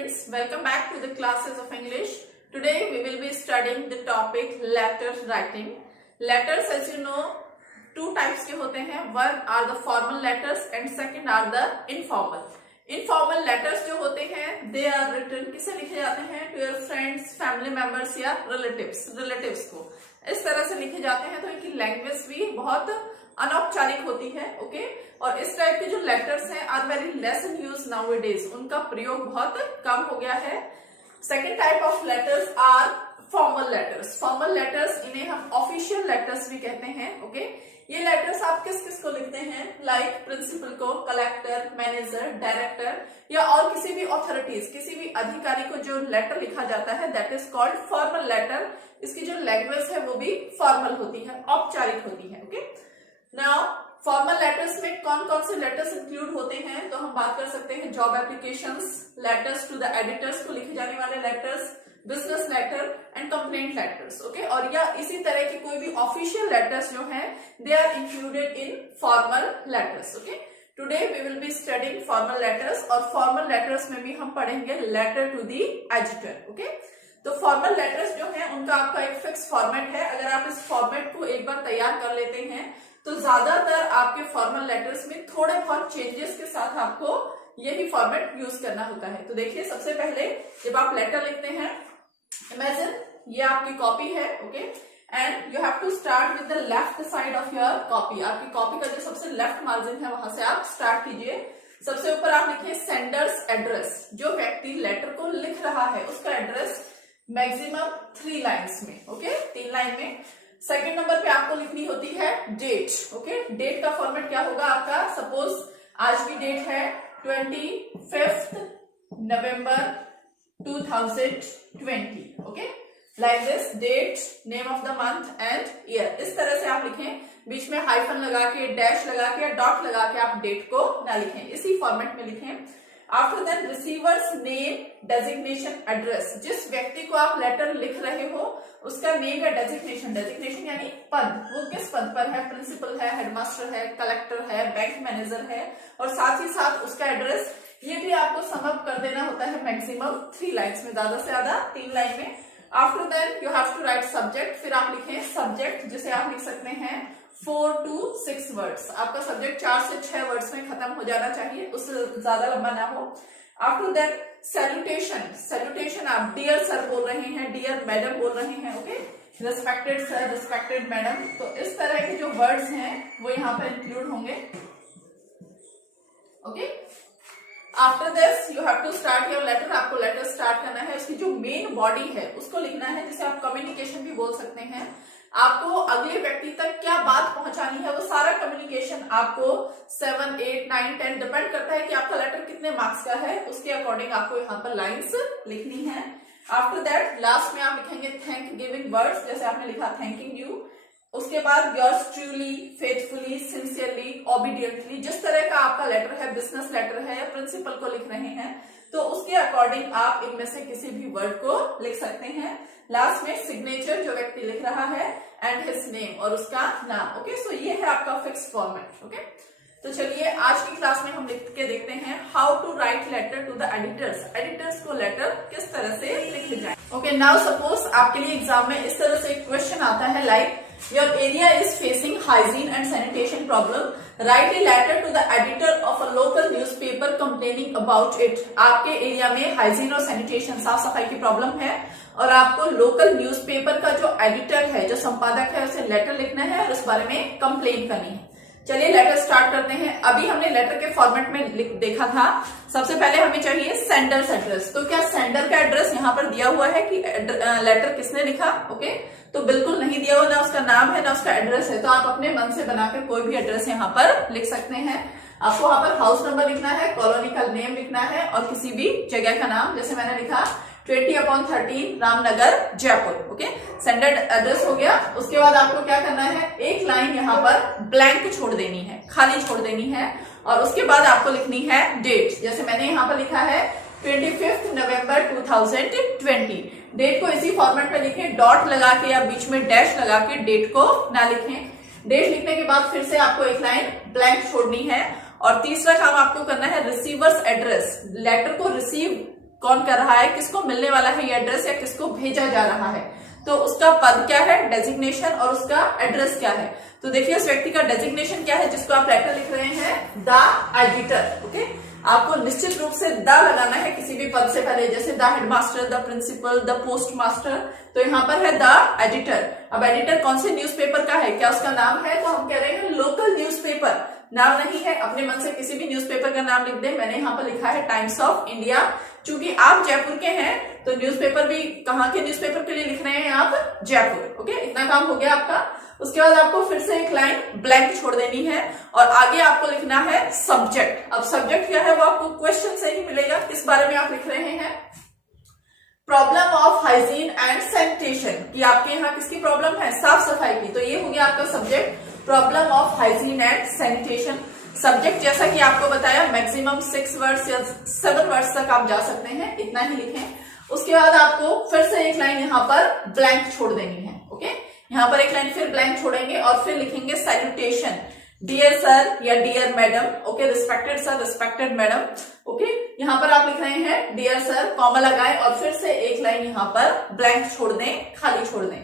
students, welcome back to the classes of English. Today we will be studying the topic letter writing. Letters, as you know, two types के होते हैं. One are the formal letters and second are the informal. Informal letters जो होते हैं, they are written, किसे लिखे जाते हैं? To your friends, family members या relatives को इस तरह से लिखे जाते हैं. तो इनकी लैंग्वेज भी बहुत अनौपचारिक होती है. ओके, और इस टाइप के जो लेटर्स हैं are very less in use nowadays, उनका प्रयोग बहुत कम हो गया है. Second type of letters are formal letters. Formal letters, इन्हें हम ऑफिशियल लेटर्स भी कहते हैं. ओके, ये लेटर्स आप किस किस को लिखते हैं? लाइक प्रिंसिपल को, कलेक्टर, मैनेजर, डायरेक्टर या और किसी भी अथॉरिटीज, किसी भी अधिकारी को जो लेटर लिखा जाता है that is called formal letter. इसकी जो लैंग्वेज है वो भी फॉर्मल होती है, औपचारिक होती है. ओके, नाउ फॉर्मल लेटर्स में कौन कौन से लेटर्स इंक्लूड होते हैं? तो हम बात कर सकते हैं job applications, letters to the editors को लिखे जाने वाले letters, business letter and complaint letters. Okay, और या इसी तरह की कोई भी ऑफिशियल लेटर्स जो हैं they are included in formal letters. Okay, today we will be studying formal letters और फॉर्मल लेटर्स में भी हम पढ़ेंगे letter to the editor. Okay, तो फॉर्मल लेटर्स जो हैं उनका आपका एक फिक्स फॉर्मेट है. अगर आप इस फॉर्मेट को एक बार तैयार कर लेते हैं तो ज्यादातर आपके फॉर्मल लेटर्स में थोड़े बहुत चेंजेस के साथ आपको यही फॉर्मेट यूज करना होता है. तो देखिए, सबसे पहले जब आप लेटर लिखते हैं, इमेजिन ये आपकी कॉपी है. Okay, and you have to start with the left side of your copy. आपकी कॉपी का जो सबसे लेफ्ट मार्जिन है वहां से आप स्टार्ट कीजिए. सबसे ऊपर आप लिखिए सेंडर्स एड्रेस. जो व्यक्ति लेटर को लिख रहा है उसका एड्रेस मैक्सिमम 3 लाइन्स में. ओके, 3 लाइन में. सेकेंड नंबर पे आपको लिखनी होती है डेट. ओके, डेट का फॉर्मेट क्या होगा आपका? सपोज आज की डेट है 25 नवंबर 2020. Okay, like this, date, name of the month and year. इस तरह से आप लिखें. बीच में हाइफन लगा के, डैश लगा के या डॉट लगा के आप डेट को ना लिखें, इसी फॉर्मेट में लिखें. After that receiver's name, designation, address. जिस व्यक्ति को आप लेटर लिख रहे हो उसका नेम या डेजिग्नेशन, डेजिग्नेशन यानी पद, वो किस पद पर है? प्रिंसिपल है, हेडमास्टर है, कलेक्टर है, बैंक मैनेजर है, और साथ ही साथ उसका एड्रेस. ये भी आपको सम अप कर देना होता है मैक्सिमम 3 लाइन्स में, ज्यादा से ज्यादा 3 लाइन में. After that you have to write subject. फिर आप लिखें सब्जेक्ट, जिसे आप लिख सकते हैं 4 to 6 वर्ड्स. आपका सब्जेक्ट 4 से 6 वर्ड्स में खत्म हो जाना चाहिए, उससे ज्यादा लंबा ना हो. After that salutation. सैल्यूटेशन आप डियर सर बोल रहे हैं, डियर मैडम बोल रहे हैं. Okay, respected sir, respected madam. तो इस तरह के जो वर्ड्स हैं वो यहाँ पर इंक्लूड होंगे. Okay, after this you have to start your letter. आपको लेटर स्टार्ट करना है. उसकी जो मेन बॉडी है उसको लिखना है, जिसे आप कम्युनिकेशन भी बोल सकते हैं. आपको अगले व्यक्ति तक क्या बात पहुंचानी है, वो सारा कम्युनिकेशन आपको 7, 8, 9, 10 डिपेंड करता है कि आपका लेटर कितने मार्क्स का है, उसके अकॉर्डिंग आपको यहाँ पर लाइंस लिखनी है. आफ्टर दैट लास्ट में आप लिखेंगे थैंक गिविंग वर्ड्स, जैसे आपने लिखा थैंकिंग यू. उसके बाद yours truly, faithfully, sincerely, obediently. जिस तरह का आपका लेटर है, बिजनेस लेटर है या प्रिंसिपल को लिख रहे हैं, तो उसके अकॉर्डिंग आप इनमें से किसी भी वर्ड को लिख सकते हैं. लास्ट में सिग्नेचर, जो व्यक्ति लिख रहा है, एंड हिज नेम, और उसका नाम. ओके, सो ये है आपका फिक्स फॉर्मेट. ओके, तो चलिए आज की क्लास में हम लिख के देखते हैं how to write letter to the editors. Editors को लेटर किस तरह से लिखे जाए. ओके, नाउ सपोज आपके लिए एग्जाम में इस तरह से एक क्वेश्चन आता है like your area is facing hygiene and sanitation problem, write a letter to the editor of a local newspaper complaining about it. आपके एरिया में हाइजीन और सैनिटेशन, साफ सफाई की प्रॉब्लम है और आपको लोकल न्यूज़पेपर का जो एडिटर है, जो संपादक है, उसे लेटर लिखना है और उस बारे में कंप्लेन करनी है. चलिए लेटर स्टार्ट करते हैं. अभी हमने लेटर के फॉर्मेट में देखा था. सबसे पहले हमें चाहिए सेंडर्स एड्रेस. तो क्या सेंडर का एड्रेस यहाँ पर दिया हुआ है कि लेटर किसने लिखा? ओके, तो बिल्कुल नहीं दिया हुआ, ना उसका नाम है ना उसका एड्रेस है. तो आप अपने मन से बनाकर कोई भी एड्रेस यहाँ पर लिख सकते हैं. आपको वहां पर हाउस नंबर लिखना है, कॉलोनी का नेम लिखना है और किसी भी जगह का नाम, जैसे मैंने लिखा 20/13 Ramnagar Jaipur. Okay, sender address हो गया. उसके बाद आपको क्या करना है, एक लाइन यहाँ पर ब्लैंक छोड़ देनी है, खाली छोड़ देनी है, और उसके बाद आपको लिखनी है डेट. जैसे मैंने यहाँ पर लिखा है 25 नवंबर 2020. डेट को इसी फॉर्मेट में लिखें, डॉट लगा के या बीच में डैश लगा के डेट को ना लिखें. डेट लिखने के बाद फिर से आपको एक लाइन ब्लैंक छोड़नी है. और तीसरा काम आपको करना है रिसीवर्स एड्रेस. लेटर को रिसीव कौन कर रहा है, किसको मिलने वाला है ये एड्रेस या किसको भेजा जा रहा है, तो उसका पद क्या है, डेजिग्नेशन, और उसका एड्रेस क्या है। तो देखिए उस व्यक्ति का डेजिग्नेशन क्या है जिसको आप लेटर लिख रहे हैं, द एडिटर। ओके, आपको निश्चित रूप से द लगाना है किसी भी पद से पहले, जैसे the headmaster, the principal, the post master, तो यहाँ पर है द एडिटर। अब एडिटर कौन से न्यूज़पेपर का है, क्या उसका नाम है, तो हम कह रहे हैं लोकल न्यूज़पेपर, नाम नहीं है, अपने मन से किसी भी न्यूज़पेपर का नाम लिख दे। मैंने यहाँ पर लिखा है टाइम्स ऑफ इंडिया, क्योंकि आप जयपुर के हैं तो न्यूज़पेपर भी कहाँ के न्यूज़पेपर के लिए लिख रहे हैं आप, जयपुर। ओके, इतना काम हो गया आपका। उसके बाद आपको फिर से एक लाइन ब्लैंक छोड़ देनी है और आगे आपको लिखना है सब्जेक्ट। अब सब्जेक्ट क्या है वो आपको क्वेश्चन से ही मिलेगा, किस बारे में आप लिख रहे हैं, problem of hygiene and sanitation, कि आपके यहाँ किसकी प्रॉब्लम है, साफ सफाई की। तो ये हो गया आपका subject, problem of hygiene and sanitation. Subject जैसा कि आपको बताया मैक्सिमम 6 वर्ड्स या 7 वर्ड्स तक आप जा सकते हैं, इतना ही लिखें। उसके बाद आपको फिर से एक लाइन यहाँ पर ब्लैंक छोड़ देनी है। ओके, यहाँ पर एक लाइन फिर ब्लैंक छोड़ेंगे और फिर लिखेंगे सैल्यूटेशन, डियर सर या dear madam. Okay, respected sir, respected madam. Okay, यहाँ पर आप लिख रहे हैं डियर सर, कॉमा लगाएं और फिर से एक लाइन यहाँ पर ब्लैंक छोड़ दें, खाली छोड़ दें।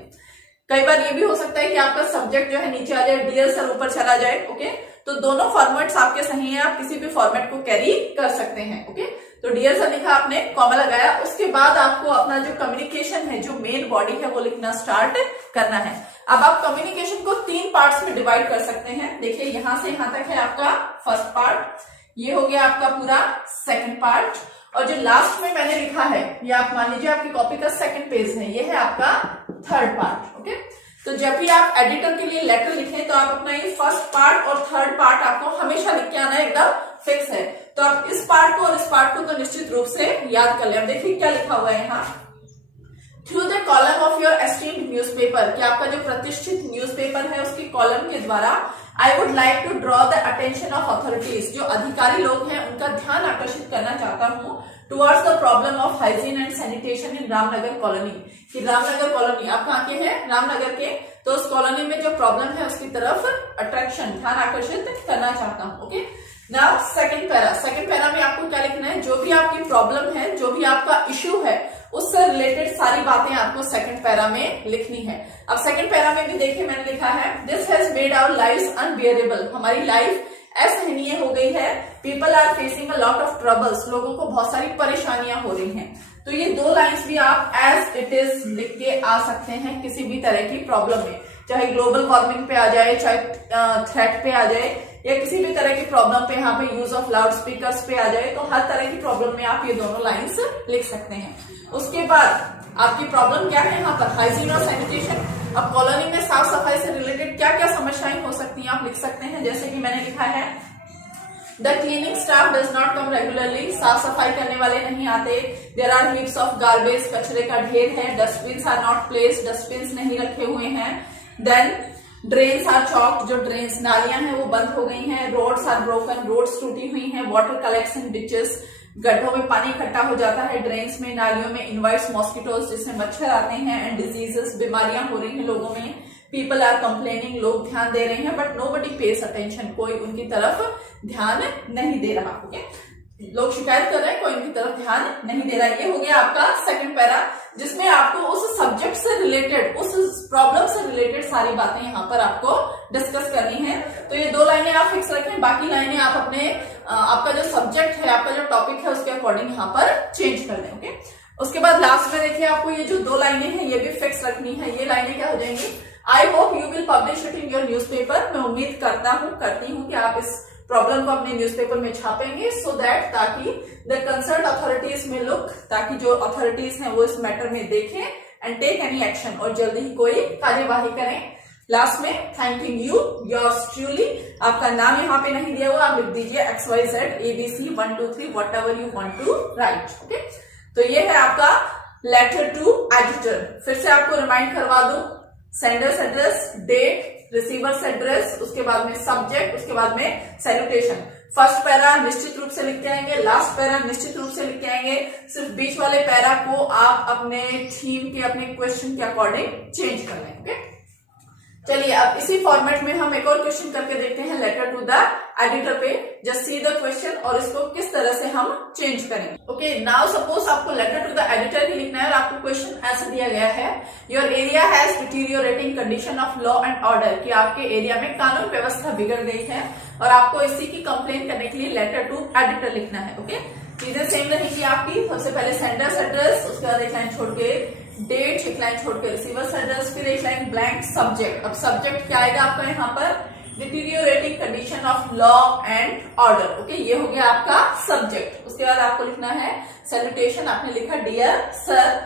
कई बार ये भी हो सकता है कि आपका सब्जेक्ट जो है नीचे आ जाए, डियर सर ऊपर चला जाए। ओके, तो दोनों फॉर्मेट्स आपके सही हैं, आप किसी भी फॉर्मेट को कैरी कर सकते हैं। ओके, तो डियर सर लिखा आपने, कॉमा लगाया, उसके बाद आपको अपना जो कम्युनिकेशन है, जो मेन बॉडी है, वो लिखना स्टार्ट करना है। अब आप कम्युनिकेशन को 3 पार्ट्स में डिवाइड कर सकते हैं। देखिए यहां से यहां तक है आपका फर्स्ट पार्ट, ये हो गया आपका पूरा सेकंड पार्ट, और जो लास्ट में मैंने लिखा है, ये आप मान लीजिए आपकी कॉपी का सेकंड पेज है, ये है आपका थर्ड पार्ट। ओके, तो जब भी आप एडिटर के लिए लेटर लिखें तो आप अपना ये फर्स्ट पार्ट और थर्ड पार्ट आपको हमेशा लिख के आना है, एकदम फिक्स है। तो आप इस पार्ट को और इस पार्ट को तो निश्चित रूप से याद कर ले। अब देखिए क्या लिखा हुआ है यहाँ, through the column of your esteemed newspaper, कि आपका जो प्रतिष्ठित न्यूज़पेपर है उसकी कॉलम के द्वारा I would like to draw the attention of authorities, जो अधिकारी लोग हैं उनका ध्यान आकर्षित करना चाहता हूँ, towards the problem of hygiene and sanitation in Ramnagar colony, कि रामनगर कॉलोनी आप कहाँ के हैं, रामनगर के, तो उस कॉलोनी में जो प्रॉब्लम है उसकी तरफ अट्रैक्शन, ध्यान आकर्षित करना चाहता हूँ। ओके, नाउ सेकंड पैरा में आपको क्या लिखना है, जो भी आपकी प्रॉब्लम है, जो भी आपका इश्यू है, उससे रिलेटेड सारी बातें आपको सेकंड पैरा में लिखनी है। अब सेकंड पैरा में भी देखिए मैंने लिखा है, this has made our lives unbearable, हमारी लाइफ असहनीय हो गई है, people are facing a lot of troubles, लोगों को बहुत सारी परेशानियां हो रही हैं। तो ये 2 लाइंस भी आप एज इट इज लिख के आ सकते हैं किसी भी तरह की प्रॉब्लम में, चाहे ग्लोबल वार्मिंग पे आ जाए, चाहे थ्रेट पे आ जाए, या किसी भी तरह की प्रॉब्लम पे, यहाँ पे यूज ऑफ लाउड स्पीकर्स पे आ जाए, तो हर तरह की प्रॉब्लम में आप ये दोनों लाइंस लिख सकते हैं। उसके बाद आपकी प्रॉब्लम क्या है, यहाँ पर हाइजीन और सैनिटेशन। अब कॉलोनी में साफ सफाई से रिलेटेड क्या क्या समस्याएं हो सकती हैं आप लिख सकते हैं, जैसे कि मैंने लिखा है the cleaning staff does not come regularly, साफ सफाई करने वाले नहीं आते, there are heaps of garbage, कचरे का ढेर है, dustbin are not placed, dustbin नहीं रखे हुए हैं, देन ड्रेन्स आर चॉक्ड, जो ड्रेन्स नालियां हैं वो बंद हो गई हैं, रोड्स आर ब्रोकन, रोड्स टूटी हुई हैं, वाटर कलेक्शन डिचेस, गड्ढों में पानी इकट्ठा हो जाता है, ड्रेन्स में, नालियों में इनवाइट्स मॉस्किटोज, जिसमें मच्छर आते हैं, एंड डिजीजेस, बीमारियां हो रही हैं लोगों में, पीपल आर कंप्लेनिंग, लोग ध्यान दे रहे हैं, बट नोबडी पेज अटेंशन, कोई उनकी तरफ ध्यान नहीं दे रहा। ओके, लोग शिकायत कर रहे हैं, कोई उनकी तरफ ध्यान नहीं दे रहा है। ये हो गया आपका सेकंड पैरा, जिसमें आपको उस सब्जेक्ट से रिलेटेड, उस प्रॉब्लम से रिलेटेड सारी बातें यहाँ पर आपको डिस्कस करनी है। तो ये 2 लाइनें आप फिक्स रखें, बाकी लाइनें आप अपने आपका जो सब्जेक्ट है, आपका जो टॉपिक है, उसके अकॉर्डिंग यहाँ पर चेंज कर दें। ओके, उसके बाद लास्ट में देखिए आपको ये जो 2 लाइनें हैं ये भी फिक्स रखनी है। ये लाइनें क्या हो जाएंगी, आई hope you will publish it in your newspaper, मैं उम्मीद करती हूँ कि आप इस प्रॉब्लम को अपने न्यूज़पेपर में छापेंगे, सो दैट ताकि द कंसर्न अथॉरिटीज में लुक, ताकि जो अथॉरिटीज हैं वो इस मैटर में देखें एंड टेक एनी एक्शन, और जल्दी ही कोई कार्यवाही करें। लास्ट में थैंकिंग यू, योर्स ट्रूली, आपका नाम यहाँ पे नहीं दिया हुआ, आप लिख दीजिए XYZ ABC 1 2 3 whatever you want to write. Okay, तो ये है आपका लेटर टू एडिटर। फिर से आपको रिमाइंड करवा दूं, sender's address, date, receiver's address, उसके बाद में सब्जेक्ट, उसके बाद में सैल्यूटेशन। फर्स्ट पैरा निश्चित रूप से लिख के आएंगे, लास्ट पैरा निश्चित रूप से लिख के आएंगे, सिर्फ बीच वाले पैरा को आप अपने थीम के, अपने क्वेश्चन के अकॉर्डिंग चेंज कर लें। ओके, चलिए अब इसी फॉर्मेट में हम एक और क्वेश्चन करके देखते हैं लेटर टू द एडिटर पे। जस्ट सी द क्वेश्चन और इसको किस तरह से हम चेंज करेंगे। ओके, नाउ सपोज आपको लेटर टू द एडिटर ही लिखना है और आपको क्वेश्चन ऐसे दिया गया है, your area has deteriorating condition of law and order, कि आपके एरिया में कानून व्यवस्था बिगड़ गई है और आपको इसी की कंप्लेन करने के लिए लेटर टू एडिटर लिखना है। ओके, चीजें सेम रहेगी आपकी। सबसे पहले सेंडर्स एड्रेस, उसके बाद एक लाइन छोड़ के डेट, एक लाइन छोड़ के रिसीवर्स एड्रेस, फिर एक लाइन ब्लैंक सब्जेक्ट। अब सब्जेक्ट क्या आएगा आपका यहाँ पर, deteriorating condition of law and order. Okay, ये हो गया आपका सब्जेक्ट। उसके बाद आपको लिखना है सैल्यूटेशन, आपने लिखा डियर सर।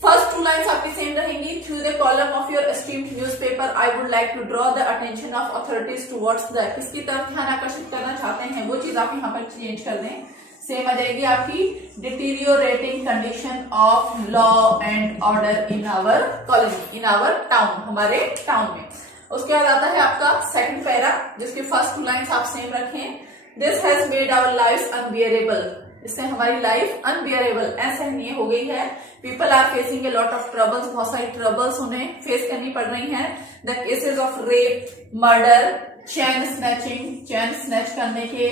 फर्स्ट 2 लाइन्स आपकी सेम रहेंगी। Through the column of your esteemed newspaper I would like to draw the attention of authorities towards the, किसकी तरफ ध्यान आकर्षित करना चाहते हैं वो चीज आप यहाँ पर चेंज कर दें। सेम आ जाएगी आपकी deteriorating condition of law and order in our colony, in our town, हमारे टाउन में। उसके बाद आता है आपका सेकंड पैरा, जिसके फर्स्ट 2 लाइन्स आप सेम रखें। This has made our life unbearable, इससे हमारी लाइफ अनबियरेबल, असहनीय हो गई है। People are facing a lot of troubles, बहुत सारी ट्रबल्स उन्हें फेस करनी पड़ रही हैं। The cases of rape, murder, chain snatching, chain snatch करने के,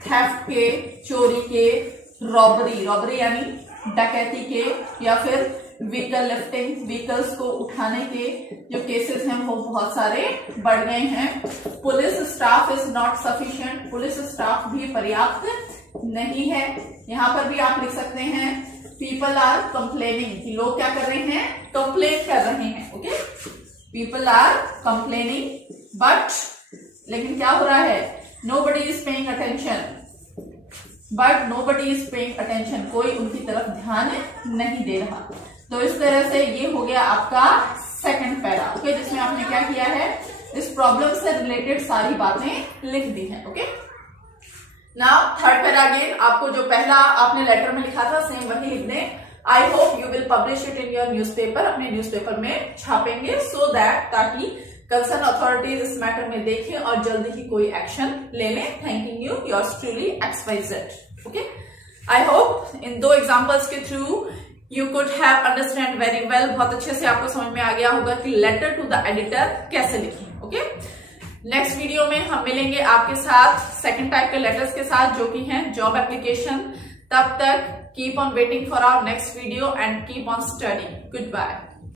थेफ्ट के, चोरी के, रॉबरी यानी डकैती के, या फिर व्हीकल लिफ्टिंग, व्हीकल्स को उठाने के जो केसेस हैं वो बहुत सारे बढ़ गए हैं। Police staff is not sufficient, police staff भी पर्याप्त नहीं है। यहाँ पर भी आप लिख सकते हैं पीपल आर कंप्लेनिंग, कि लोग क्या कर रहे हैं, कंप्लेन कर रहे हैं। Okay, people are complaining but, लेकिन क्या हो रहा है, nobody is paying attention, but nobody is paying attention, कोई उनकी तरफ ध्यान नहीं दे रहा। तो इस तरह से ये हो गया आपका सेकंड पैरा। ओके, जिसमें आपने क्या किया है, इस प्रॉब्लम से रिलेटेड सारी बातें लिख दी हैं। Okay, now third para again, आपको जो पहला आपने लेटर में लिखा था सेम वही लिख दें। I hope you will publish it in your newspaper, अपने न्यूज़पेपर में छापेंगे, सो दैट, ताकि कंसर्न अथॉरिटीज इस मैटर में देखें और जल्दी ही कोई एक्शन ले लें। Thanking you, yours truly XYZ। Okay, I hope in 2 examples के through you could have understand very well, बहुत अच्छे से आपको समझ में आ गया होगा कि लेटर टू द एडिटर कैसे लिखें। ओके, नेक्स्ट वीडियो में हम मिलेंगे आपके साथ सेकंड टाइप के लेटर्स के साथ, जो कि हैं जॉब एप्लीकेशन। तब तक keep on waiting for our next video and keep on studying. Good bye.